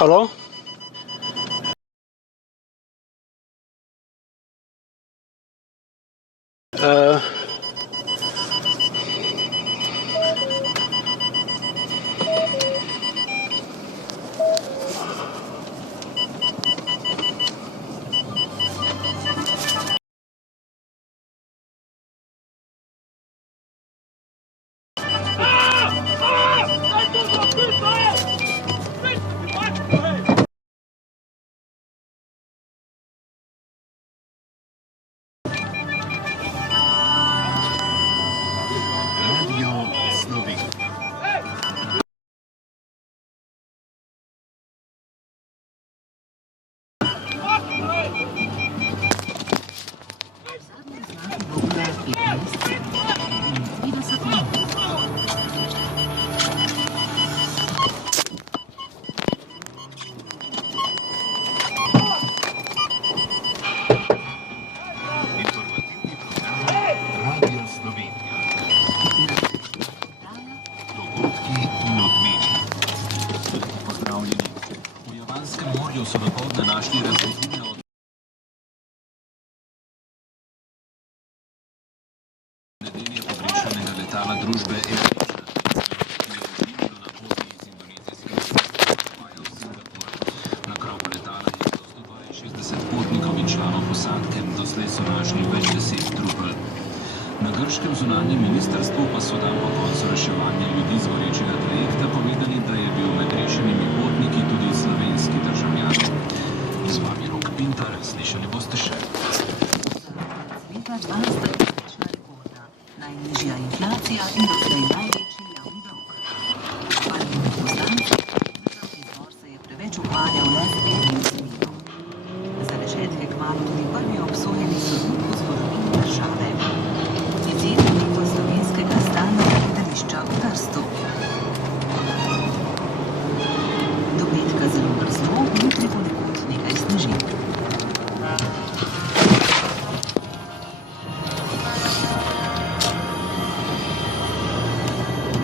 Hello? So dopoldne našli razvidnine od nedelje pogrešanega letala družbe Air Asia, ki je odginilo na poti iz indonezijskega Singapurja v Singapur. Na krovu letala je bilo 162 potnikov in članov posadke, doslej so našli več 10 trupel. Na grškem zunanjem ministrstvu pa so dan po koncu reševanja ljudi z gorečega trajekta povedali, da je bil med rešenimi potniki tudi slovenski državljan.